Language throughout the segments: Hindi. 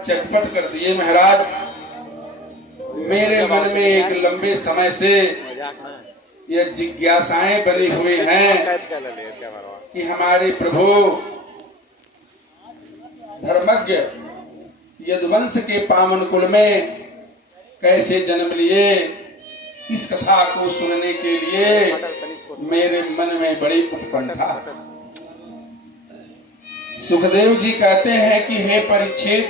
चटपट कर दिए महाराज। मेरे मन में एक लंबे समय से ये जिज्ञासाएं बनी हुई हैं कि हमारे प्रभु धर्मज्ञ यदुवंश के पावन कुल में कैसे जन्म लिए। इस कथा को सुनने के लिए मेरे मन में बड़ी उत्कंठा। सुखदेव जी कहते हैं कि हे परीक्षित,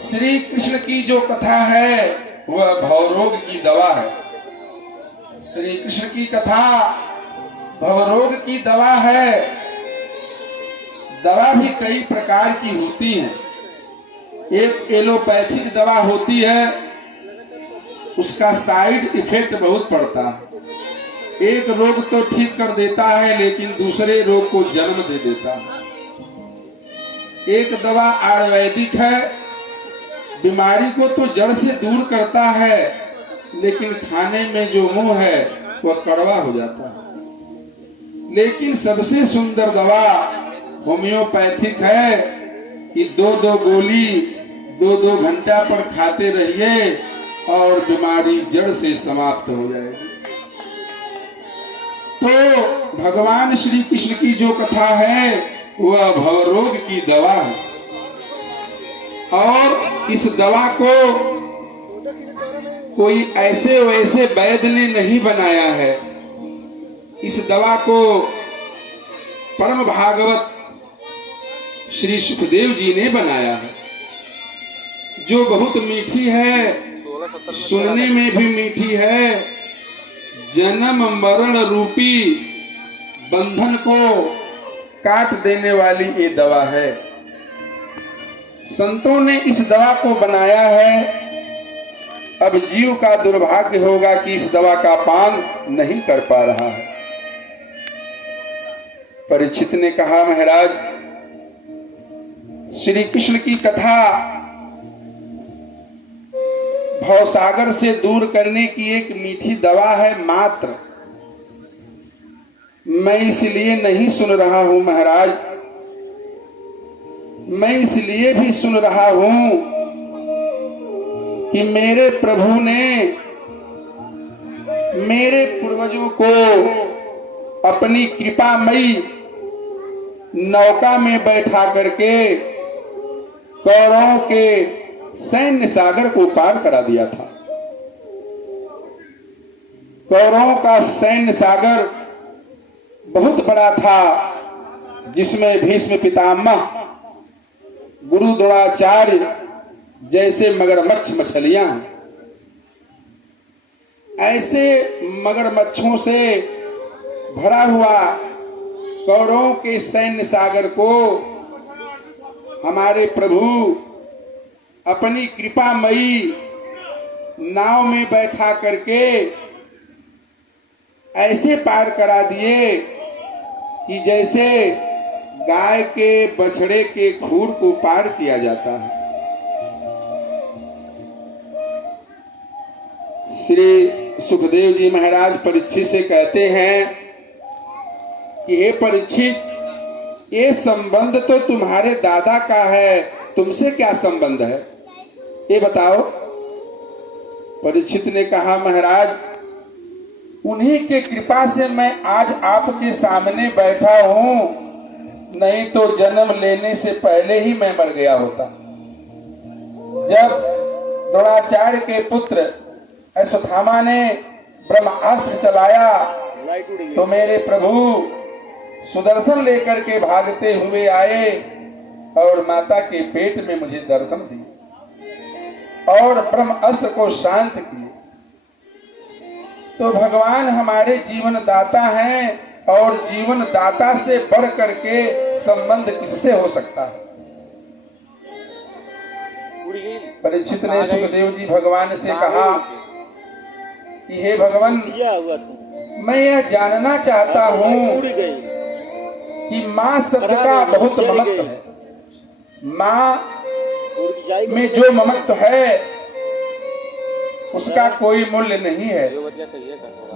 श्री कृष्ण की जो कथा है वह भवरोग की दवा है। श्री कृष्ण की कथा भवरोग की दवा है। दवा भी कई प्रकार की होती है। एक एलोपैथिक दवा होती है, उसका साइड इफेक्ट बहुत पड़ता है। एक रोग तो ठीक कर देता है लेकिन दूसरे रोग को जन्म दे देता है। एक दवा आयुर्वेदिक है, बीमारी को तो जड़ से दूर करता है लेकिन खाने में जो मुंह है वह कड़वा हो जाता है। लेकिन सबसे सुंदर दवा होम्योपैथिक है कि दो गोली 2 घंटा पर खाते रहिए और बीमारी जड़ से समाप्त हो जाएगी। तो भगवान श्री कृष्ण की जो कथा है वह भवरोग की दवा है। और इस दवा को कोई ऐसे वैसे वैद्य ने नहीं बनाया है। इस दवा को परम भागवत श्री सुखदेव जी ने बनाया है, जो बहुत मीठी है, सुनने में भी मीठी है। जन्म मरण रूपी बंधन को काट देने वाली ये दवा है। संतों ने इस दवा को बनाया है। अब जीव का दुर्भाग्य होगा कि इस दवा का पान नहीं कर पा रहा है। परीक्षित ने कहा, महाराज श्री कृष्ण की कथा भवसागर से दूर करने की एक मीठी दवा है मात्र। मैं इसलिए नहीं सुन रहा हूं महाराज, मैं इसलिए भी सुन रहा हूं कि मेरे प्रभु ने मेरे पूर्वजों को अपनी कृपामयी नौका में बैठा करके कौरवों के सैन्य सागर को पार करा दिया था। कौरवों का सैन्य सागर बहुत बड़ा था, जिसमें भीष्म पितामह, गुरु द्रोणाचार्य जैसे मगरमच्छ मछलियां हैं। ऐसे मगरमच्छों से भरा हुआ कौरवों के सैन्य सागर को हमारे प्रभु अपनी कृपामयी नाव में बैठा करके ऐसे पार करा दिए कि जैसे गाय के बछड़े के खूर को पार किया जाता है। श्री सुखदेव जी महाराज परीक्षित से कहते हैं कि हे परीक्षित, ये संबंध तो तुम्हारे दादा का है, तुमसे क्या संबंध है, ये बताओ। परीक्षित ने कहा, महाराज उन्हीं के कृपा से मैं आज आपके सामने बैठा हूं, नहीं तो जन्म लेने से पहले ही मैं मर गया होता। जब द्रोणाचार्य के पुत्र अश्वत्थामा ने ब्रह्मास्त्र चलाया तो मेरे प्रभु सुदर्शन लेकर के भागते हुए आए और माता के पेट में मुझे दर्शन दिए और ब्रह्मास्त्र को शांत किए। तो भगवान हमारे जीवन दाता हैं और जीवन दाता से बढ़ करके संबंध किससे हो सकता है। परीक्षित ने सुखदेव जी भगवान से कहा कि हे भगवान, मैं यह जानना चाहता हूं कि माँ शब्द का बहुत महत्व है। माँ में जो ममत्व है उसका कोई मूल्य नहीं है,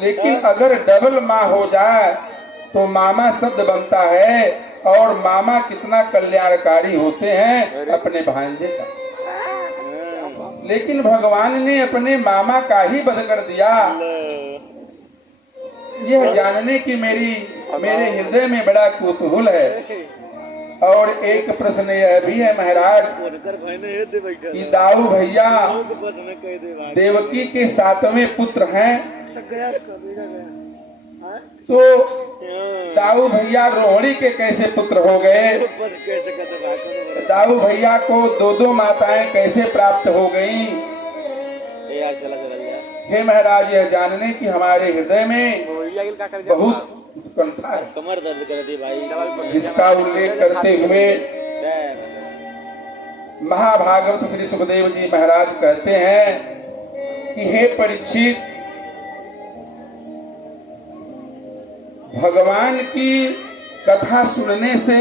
लेकिन अगर डबल माँ हो जाए तो मामा शब्द बनता है और मामा कितना कल्याणकारी होते हैं अपने भांजे का। लेकिन भगवान ने अपने मामा का ही वध कर दिया। यह जानने की मेरे हृदय में बड़ा कौतूहल है। और एक प्रश्न यह भी है महाराज कि दाऊ भैया देवकी के 7वें पुत्र हैं, तो दाऊ भैया रोहिणी के कैसे पुत्र हो गए? दाऊ भैया को 2 माताएं कैसे प्राप्त हो गईं? हे महाराज, यह जानने की हमारे हृदय में बहुत उत्कंठा है, कमर दर्द कर दी भाई। जिसका उल्लेख करते हुए महाभागवत श्री सुखदेव जी महाराज कहते हैं कि हे परीक्षित, भगवान की कथा सुनने से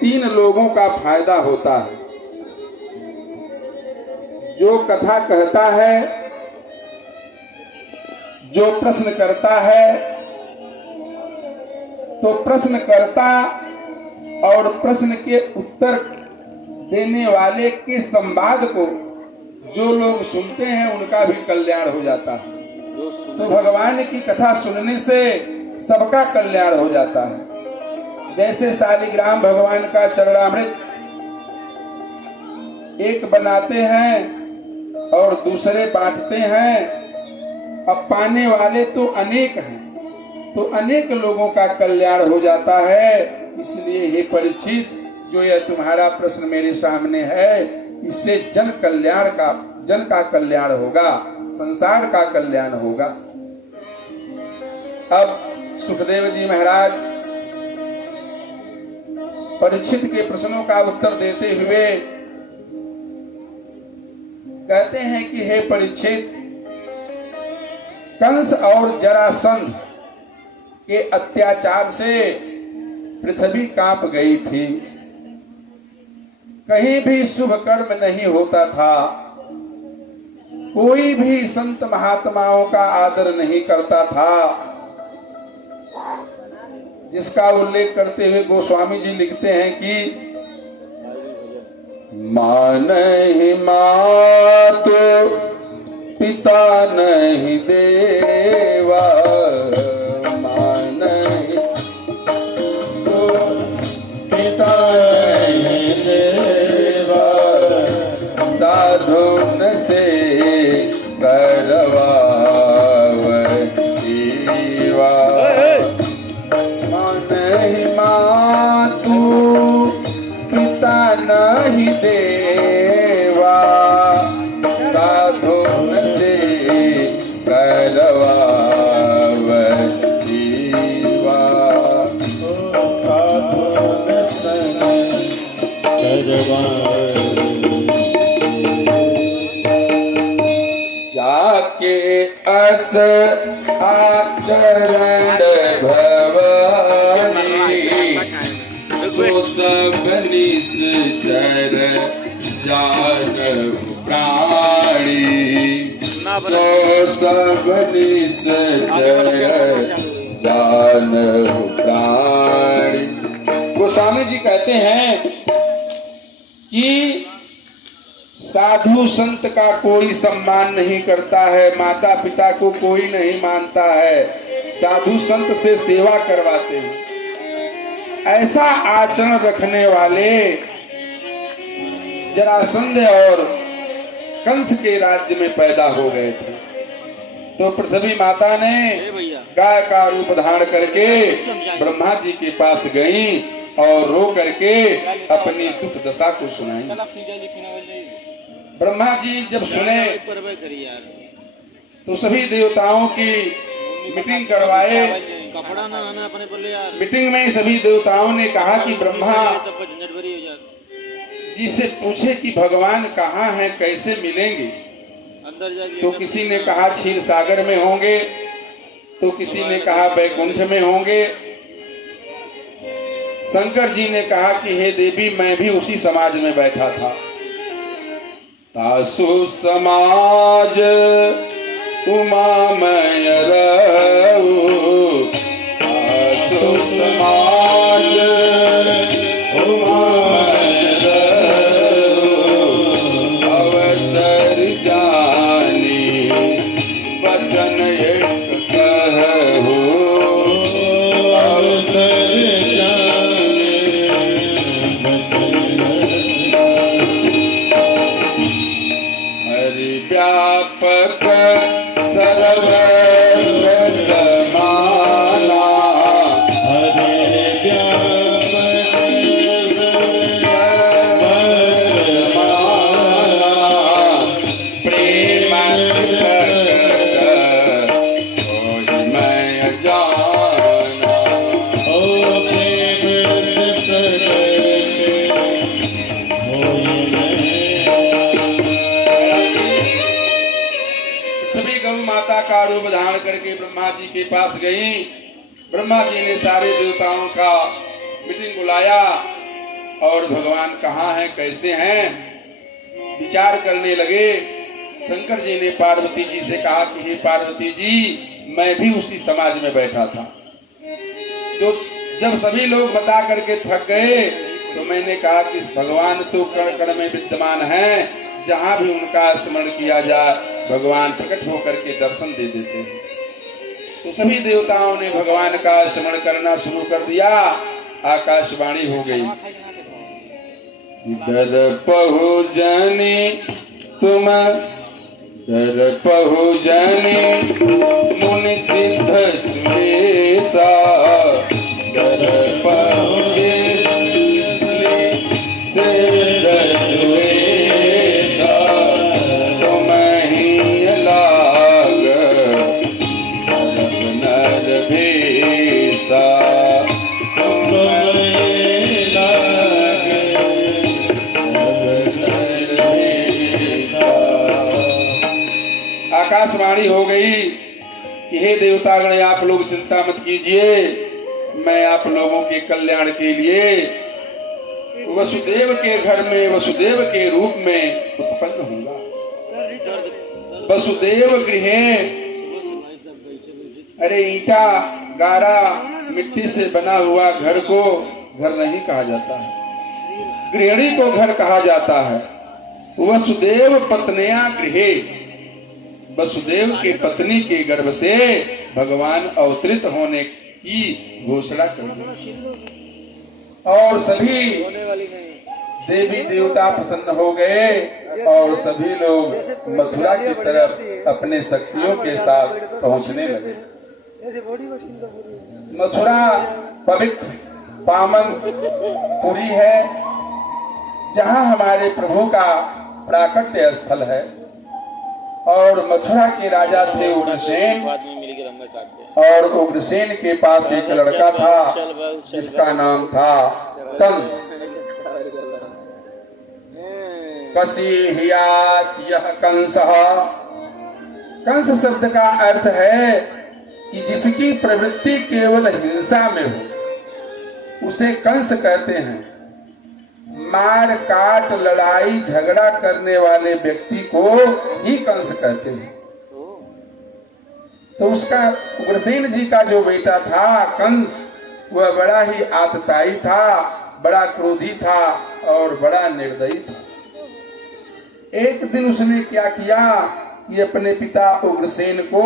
3 लोगों का फायदा होता है। जो कथा कहता है, जो प्रश्न करता है, तो प्रश्नकर्ता और प्रश्न के उत्तर देने वाले के संवाद को जो लोग सुनते हैं उनका भी कल्याण हो जाता है। तो भगवान की कथा सुनने से सबका कल्याण हो जाता है। जैसे शालिग्राम भगवान का चरणामृत एक बनाते हैं और दूसरे बांटते हैं, अब पाने वाले तो अनेक हैं, तो अनेक लोगों का कल्याण हो जाता है। इसलिए हे परीक्षित, जो यह तुम्हारा प्रश्न मेरे सामने है, इससे जन का कल्याण होगा, संसार का कल्याण होगा। अब सुखदेव जी महाराज परीक्षित के प्रश्नों का उत्तर देते हुए कहते हैं कि हे परीक्षित, कंस और जरासंध के अत्याचार से पृथ्वी कांप गई थी। कहीं भी शुभ कर्म नहीं होता था, कोई भी संत महात्माओं का आदर नहीं करता था, जिसका उल्लेख करते हुए गोस्वामी जी लिखते हैं कि माँ नहीं मातो पिता नहीं देवा, माँ नहीं तो पिता नहीं देवा, साधुन से करवा सेवा। माँ नहीं मातु पिता नहीं देवा, साधुन से करवा सेवा। साधुन से करवा जाके अस आचरण भवानी, तो सब निश्चर जान प्राणी, तो सब निश्चर जान प्राणी। गोस्वामी जी कहते हैं कि साधु संत का कोई सम्मान नहीं करता है, माता पिता को कोई नहीं मानता है, साधु संत से सेवा करवाते हैं। ऐसा आचरण रखने वाले जरासंध और कंस के राज्य में पैदा हो गए थे। तो पृथ्वी माता ने गाय का रूप धारण करके ब्रह्मा जी के पास गई और रो करके अपनी दुख दशा को सुनाई। ब्रह्मा जी जब सुने तो सभी देवताओं की मीटिंग करवाए। मीटिंग में सभी देवताओं ने कहा कि ब्रह्मा जी से पूछे कि भगवान कहाँ हैं, कैसे मिलेंगे। तो किसी ने कहा क्षीर सागर में होंगे, तो किसी ने कहा वैकुंठ में होंगे। शंकर जी ने कहा कि हे देवी, मैं भी उसी समाज में बैठा था। तासु समाज उमामय रहु, तासु समाज व्यापक सर्वत्र समाना हरे व्यापक प्रेम मैं जाना ओ प्रेम से सभी गौ माता का रूप धारण करके ब्रह्मा जी के पास गई। ब्रह्मा जी ने सारे देवताओं का मीटिंग बुलाया और भगवान कहाँ हैं, कैसे हैं, विचार करने लगे। शंकर जी ने पार्वती जी से कहा कि हे पार्वती जी, मैं भी उसी समाज में बैठा था। तो जब सभी लोग बता करके थक गए तो मैंने कहा कि भगवान तो कण कण में विद्यमान हैं, जहां भी उनका स्मरण किया जाए भगवान प्रकट होकर के दर्शन दे देते हैं। तो सभी देवताओं ने भगवान का स्मरण करना शुरू कर दिया। आकाशवाणी हो गई, दर पहुँचने तुम दर पहुँचने मुनि सिद्ध सुरेशा दर पहुँचने सिद्ध सुरेशा तुम ही लाग नर भेसा आकाशवाणी हो गई कि हे देवतागण, आप लोग चिंता मत कीजिए, मैं आप लोगों के कल्याण के लिए वसुदेव के घर में वसुदेव के रूप में उत्पन्न होगा। वसुदेव गृहे, अरे ईंटा गारा मिट्टी से बना हुआ घर को घर नहीं कहा जाता है, गृहिणी को घर कहा जाता है। वसुदेव पत्निया गृहे, वसुदेव के पत्नी के गर्भ से भगवान अवतरित होने की घोषणा कर दी और सभी देवी देवता प्रसन्न हो गए और सभी लोग मथुरा की तरफ अपने शक्तियों के साथ पहुंचने लगे। मथुरा पवित्र पावन पुरी है, जहां हमारे प्रभु का प्राकट्य स्थल है। और मथुरा के राजा थे उग्रसेन, और उग्रसेन के पास एक लड़का था जिसका नाम था कंस। कसीहियात यह कंसः, कंस शब्द का अर्थ है कि जिसकी प्रवृत्ति केवल हिंसा में हो उसे कंस कहते हैं। मार काट लड़ाई झगड़ा करने वाले व्यक्ति को ही कंस कहते हैं। तो उसका उग्रसेन जी का जो बेटा था कंस, वह बड़ा ही आतताई था, बड़ा क्रोधी था और बड़ा निर्दयी था। एक दिन उसने क्या किया कि अपने पिता उग्रसेन को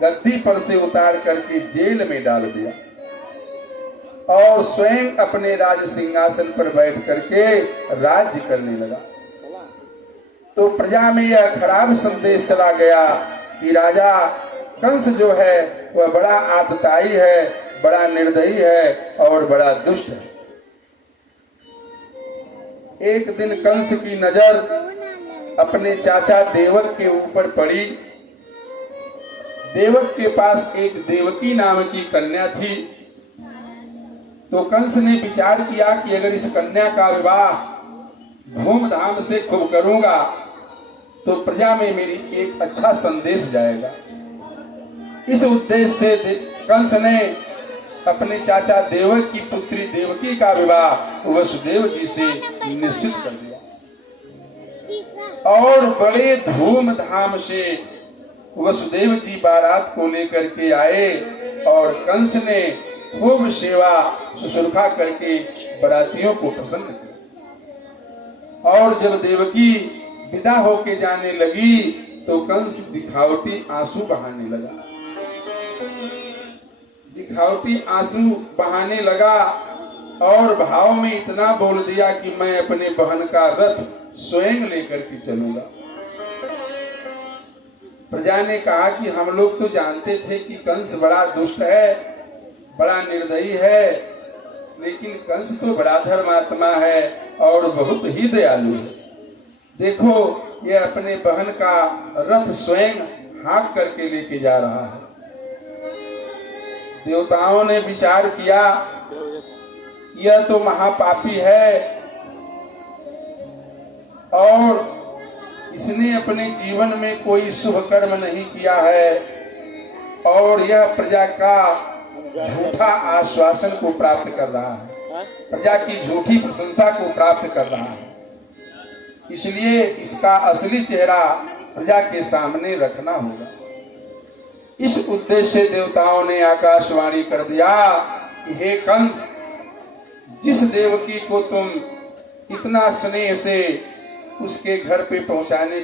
गद्दी पर से उतार करके जेल में डाल दिया और स्वयं अपने राज सिंहासन पर बैठ करके राज्य करने लगा। तो प्रजा में यह खराब संदेश चला गया कि राजा कंस जो है वह बड़ा आतताई है, बड़ा निर्दयी है और बड़ा दुष्ट है। एक दिन कंस की नजर अपने चाचा देवक के ऊपर पड़ी। देवक के पास एक देवकी नाम की कन्या थी। तो कंस ने विचार किया कि अगर इस कन्या का विवाह धूमधाम से खूब करूंगा तो प्रजा में मेरी एक अच्छा संदेश जाएगा। इस उद्देश्य से कंस ने अपने चाचा देवक की पुत्री देवकी का विवाह वसुदेव जी से निश्चित कर दिया और बड़े धूमधाम से वसुदेव जी बारात को लेकर के आए और कंस ने खूब सेवा शुश्रूषा करके बरातियों को प्रसन्न किया। और जब देवकी विदा होके जाने लगी तो कंस दिखावटी आंसू बहाने लगा। दिखावटी आंसू बहाने लगा और भाव में इतना बोल दिया कि मैं अपने बहन का रथ स्वयं लेकर के चलूंगा। प्रजा ने कहा कि हम लोग तो जानते थे कि कंस बड़ा दुष्ट है, बड़ा निर्दयी है, लेकिन कंस तो बड़ा धर्मात्मा है और बहुत ही दयालु है। देखो ये अपने बहन का रथ स्वयं हाँक करके लेके जा रहा है। देवताओं ने विचार किया यह तो महापापी है और इसने अपने जीवन में कोई शुभ कर्म नहीं किया है और यह प्रजा का झूठा आश्वासन को प्राप्त कर रहा है, प्रजा की झूठी प्रशंसा को प्राप्त कर रहा है। इसलिए इसका असली चेहरा प्रजा के सामने रखना होगा। इस उद्देश्य से देवताओं ने आकाशवाणी कर दिया कि हे कंस, जिस देवकी को तुम इतना स्नेह से उसके घर पे पहुंचाने